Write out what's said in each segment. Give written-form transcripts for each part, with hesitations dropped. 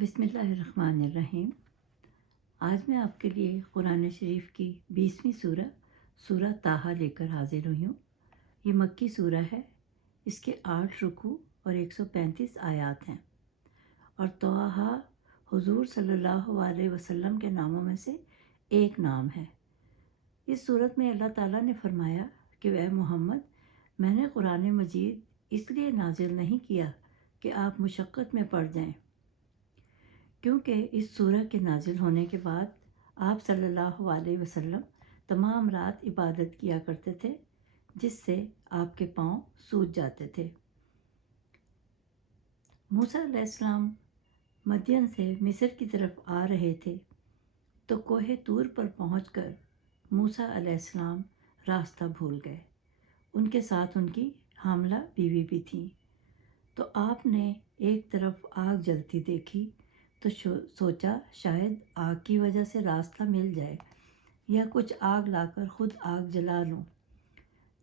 بسم اللہ الرحمن الرحیم۔ آج میں آپ کے لیے قرآن شریف کی 20ویں سورہ طٰہٰ لے کر حاضر ہوئی ہوں۔ یہ مکی سورہ ہے۔ اس کے 8 رکوع اور 135 آیات ہیں، اور طٰہٰ حضور صلی اللہ علیہ وسلم کے ناموں میں سے ایک نام ہے۔ اس صورت میں اللہ تعالیٰ نے فرمایا کہ اے محمد، میں نے قرآن مجید اس لیے نازل نہیں کیا کہ آپ مشقت میں پڑ جائیں، کیونکہ اس سورہ کے نازل ہونے کے بعد آپ صلی اللہ علیہ وسلم تمام رات عبادت کیا کرتے تھے، جس سے آپ کے پاؤں سوج جاتے تھے۔ موسیٰ علیہ السلام مدین سے مصر کی طرف آ رہے تھے تو کوہ طور پر پہنچ کر موسیٰ علیہ السلام راستہ بھول گئے۔ ان کے ساتھ ان کی حاملہ بیوی بھی تھی، تو آپ نے ایک طرف آگ جلتی دیکھی تو سوچا شاید آگ کی وجہ سے راستہ مل جائے، یا کچھ آگ لا کر خود آگ جلا لوں۔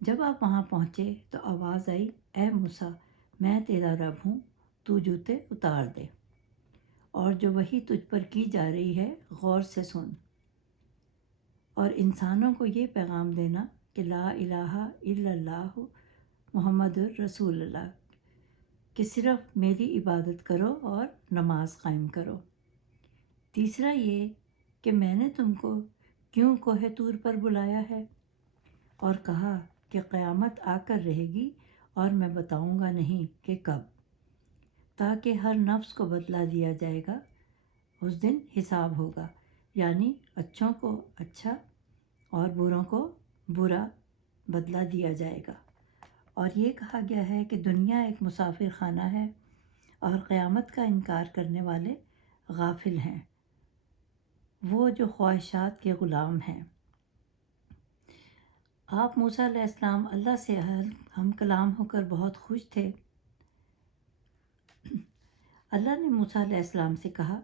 جب آپ وہاں پہنچے تو آواز آئی، اے موسیٰ، میں تیرا رب ہوں، تو جوتے اتار دے، اور جو وحی تجھ پر کی جا رہی ہے غور سے سن، اور انسانوں کو یہ پیغام دینا کہ لا الہ الا اللہ محمد الرسول اللہ، کہ صرف میری عبادت کرو اور نماز قائم کرو۔ تیسرا یہ کہ میں نے تم کو کیوں کوہ طور پر بلایا ہے، اور کہا کہ قیامت آ کر رہے گی اور میں بتاؤں گا نہیں کہ کب، تاکہ ہر نفس کو بدلہ دیا جائے گا۔ اس دن حساب ہوگا، یعنی اچھوں کو اچھا اور بروں کو برا بدلہ دیا جائے گا۔ اور یہ کہا گیا ہے کہ دنیا ایک مسافر خانہ ہے، اور قیامت کا انکار کرنے والے غافل ہیں، وہ جو خواہشات کے غلام ہیں۔ آپ موسیٰ علیہ السلام اللہ سے ہم کلام ہو کر بہت خوش تھے۔ اللہ نے موسیٰ علیہ السلام سے کہا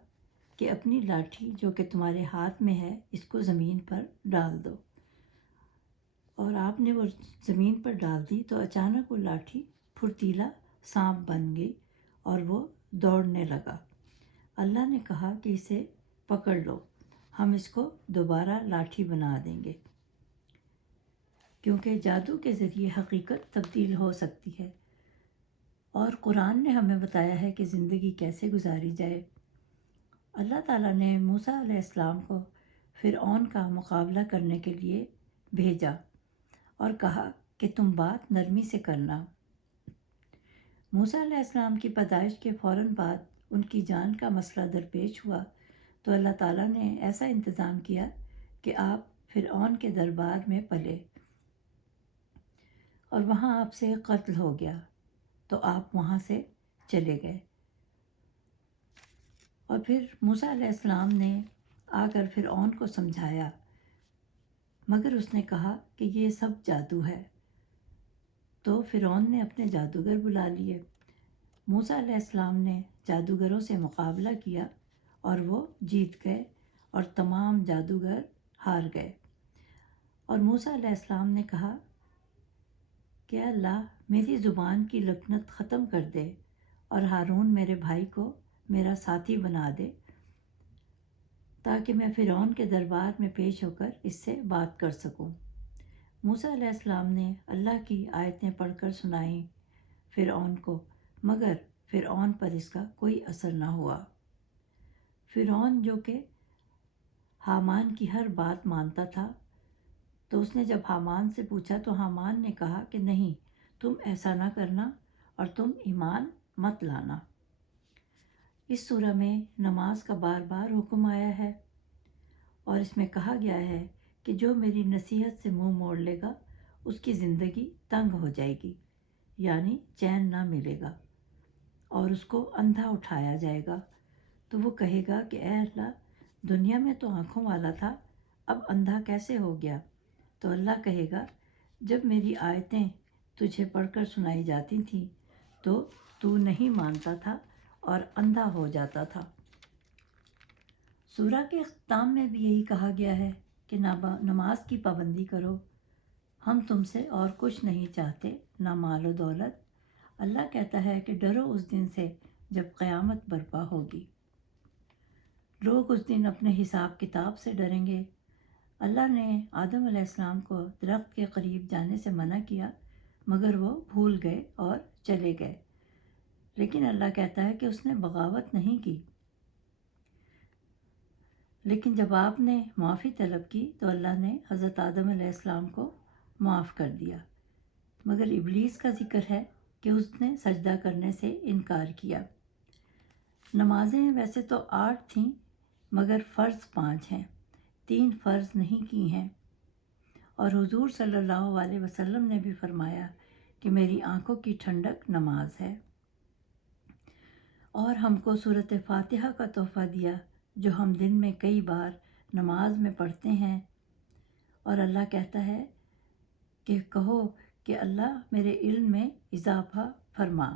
کہ اپنی لاٹھی جو کہ تمہارے ہاتھ میں ہے اس کو زمین پر ڈال دو، اور آپ نے وہ زمین پر ڈال دی تو اچانک وہ لاٹھی پھرتیلا سانپ بن گئی اور وہ دوڑنے لگا۔ اللہ نے کہا کہ اسے پکڑ لو، ہم اس کو دوبارہ لاٹھی بنا دیں گے، کیونکہ جادو کے ذریعے حقیقت تبدیل ہو سکتی ہے، اور قرآن نے ہمیں بتایا ہے کہ زندگی کیسے گزاری جائے۔ اللہ تعالیٰ نے موسیٰ علیہ السلام کو فرعون کا مقابلہ کرنے کے لیے بھیجا اور کہا کہ تم بات نرمی سے کرنا۔ موسیٰ علیہ السلام کی پیدائش کے فوراً بعد ان کی جان کا مسئلہ درپیش ہوا، تو اللہ تعالیٰ نے ایسا انتظام کیا کہ آپ فرعون کے دربار میں پلے، اور وہاں آپ سے قتل ہو گیا، تو آپ وہاں سے چلے گئے۔ اور پھر موسیٰ علیہ السلام نے آ کر فرعون کو سمجھایا، مگر اس نے کہا کہ یہ سب جادو ہے، تو فرعون نے اپنے جادوگر بلا لیے۔ موسیٰ علیہ السلام نے جادوگروں سے مقابلہ کیا اور وہ جیت گئے، اور تمام جادوگر ہار گئے۔ اور موسیٰ علیہ السلام نے کہا کہ اللہ میری زبان کی لکنت ختم کر دے، اور ہارون میرے بھائی کو میرا ساتھی بنا دے، تاکہ میں فرعون کے دربار میں پیش ہو کر اس سے بات کر سکوں۔ موسیٰ علیہ السلام نے اللہ کی آیتیں پڑھ کر سنائیں فرعون کو، مگر فرعون پر اس کا کوئی اثر نہ ہوا۔ فرعون جو کہ حامان کی ہر بات مانتا تھا، تو اس نے جب حامان سے پوچھا تو حامان نے کہا کہ نہیں، تم ایسا نہ کرنا، اور تم ایمان مت لانا۔ اس سورہ میں نماز کا بار بار حکم آیا ہے، اور اس میں کہا گیا ہے کہ جو میری نصیحت سے منہ موڑ لے گا اس کی زندگی تنگ ہو جائے گی، یعنی چین نہ ملے گا، اور اس کو اندھا اٹھایا جائے گا، تو وہ کہے گا کہ اے اللہ، دنیا میں تو آنکھوں والا تھا، اب اندھا کیسے ہو گیا؟ تو اللہ کہے گا جب میری آیتیں تجھے پڑھ کر سنائی جاتی تھیں تو تو نہیں مانتا تھا اور اندھا ہو جاتا تھا۔ سورہ کے اختتام میں بھی یہی کہا گیا ہے کہ نماز کی پابندی کرو، ہم تم سے اور کچھ نہیں چاہتے، نہ مال و دولت۔ اللہ کہتا ہے کہ ڈرو اس دن سے جب قیامت برپا ہوگی۔ لوگ اس دن اپنے حساب کتاب سے ڈریں گے۔ اللہ نے آدم علیہ السلام کو درخت کے قریب جانے سے منع کیا، مگر وہ بھول گئے اور چلے گئے۔ لیکن اللہ کہتا ہے کہ اس نے بغاوت نہیں کی۔ لیکن جب آپ نے معافی طلب کی تو اللہ نے حضرت آدم علیہ السلام کو معاف کر دیا، مگر ابلیس کا ذکر ہے کہ اس نے سجدہ کرنے سے انکار کیا۔ نمازیں ویسے تو 8 تھیں، مگر فرض 5 ہیں، 3 فرض نہیں کی ہیں۔ اور حضور صلی اللہ علیہ وسلم نے بھی فرمایا کہ میری آنکھوں کی ٹھنڈک نماز ہے۔ اور ہم کو سورۃ فاتحہ کا تحفہ دیا، جو ہم دن میں کئی بار نماز میں پڑھتے ہیں۔ اور اللہ کہتا ہے کہ کہو کہ اللہ میرے علم میں اضافہ فرما۔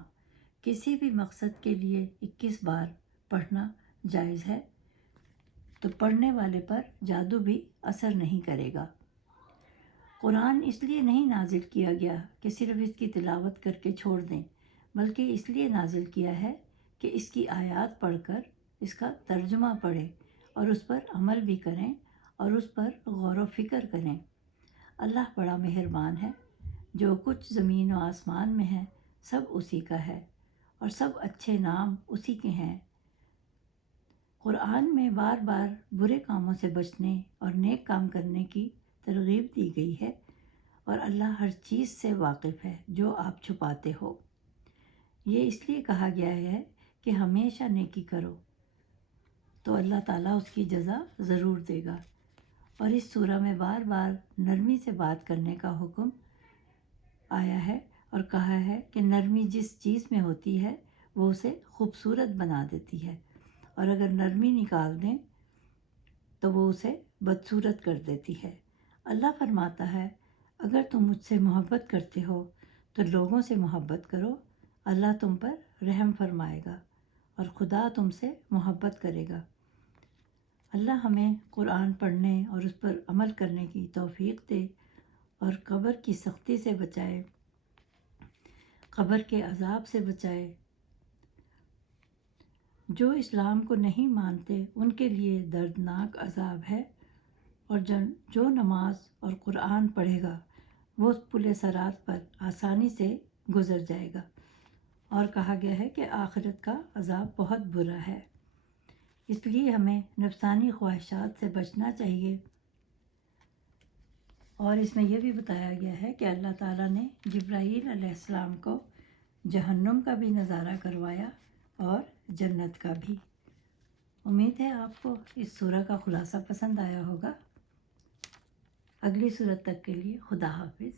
کسی بھی مقصد کے لیے 21 بار پڑھنا جائز ہے، تو پڑھنے والے پر جادو بھی اثر نہیں کرے گا۔ قرآن اس لیے نہیں نازل کیا گیا کہ صرف اس کی تلاوت کر کے چھوڑ دیں، بلکہ اس لیے نازل کیا ہے کہ اس کی آیات پڑھ کر اس کا ترجمہ پڑھیں اور اس پر عمل بھی کریں اور اس پر غور و فکر کریں۔ اللہ بڑا مہربان ہے، جو کچھ زمین و آسمان میں ہے سب اسی کا ہے، اور سب اچھے نام اسی کے ہیں۔ قرآن میں بار بار برے کاموں سے بچنے اور نیک کام کرنے کی ترغیب دی گئی ہے، اور اللہ ہر چیز سے واقف ہے جو آپ چھپاتے ہو۔ یہ اس لیے کہا گیا ہے کہ ہمیشہ نیکی کرو، تو اللہ تعالیٰ اس کی جزا ضرور دے گا۔ اور اس سورہ میں بار بار نرمی سے بات کرنے کا حکم آیا ہے، اور کہا ہے کہ نرمی جس چیز میں ہوتی ہے وہ اسے خوبصورت بنا دیتی ہے، اور اگر نرمی نکال دیں تو وہ اسے بدصورت کر دیتی ہے۔ اللہ فرماتا ہے اگر تم مجھ سے محبت کرتے ہو تو لوگوں سے محبت کرو، اللہ تم پر رحم فرمائے گا اور خدا تم سے محبت کرے گا۔ اللہ ہمیں قرآن پڑھنے اور اس پر عمل کرنے کی توفیق دے، اور قبر کی سختی سے بچائے، قبر کے عذاب سے بچائے۔ جو اسلام کو نہیں مانتے ان کے لیے دردناک عذاب ہے، اور جو نماز اور قرآن پڑھے گا وہ پل صراط پر آسانی سے گزر جائے گا۔ اور کہا گیا ہے کہ آخرت کا عذاب بہت برا ہے، اس لیے ہمیں نفسانی خواہشات سے بچنا چاہیے۔ اور اس میں یہ بھی بتایا گیا ہے کہ اللہ تعالیٰ نے جبرائیل علیہ السلام کو جہنم کا بھی نظارہ کروایا اور جنت کا بھی۔ امید ہے آپ کو اس سورہ کا خلاصہ پسند آیا ہوگا۔ اگلی سورت تک کے لیے خدا حافظ۔